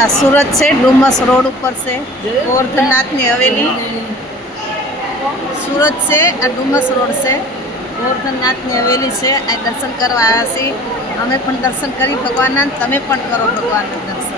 આ સુરત છે, ડુમસ રોડ ઉપર છે ગોવર્ધનનાથની હવેલી. સુરત છે, આ ડુમસ રોડ છે, ગોવર્ધનનાથની હવેલી છે. અહીં દર્શન કરવા આવ્યા છીએ. અમે પણ દર્શન કરી ભગવાનના, તમે પણ કરો ભગવાનના દર્શન.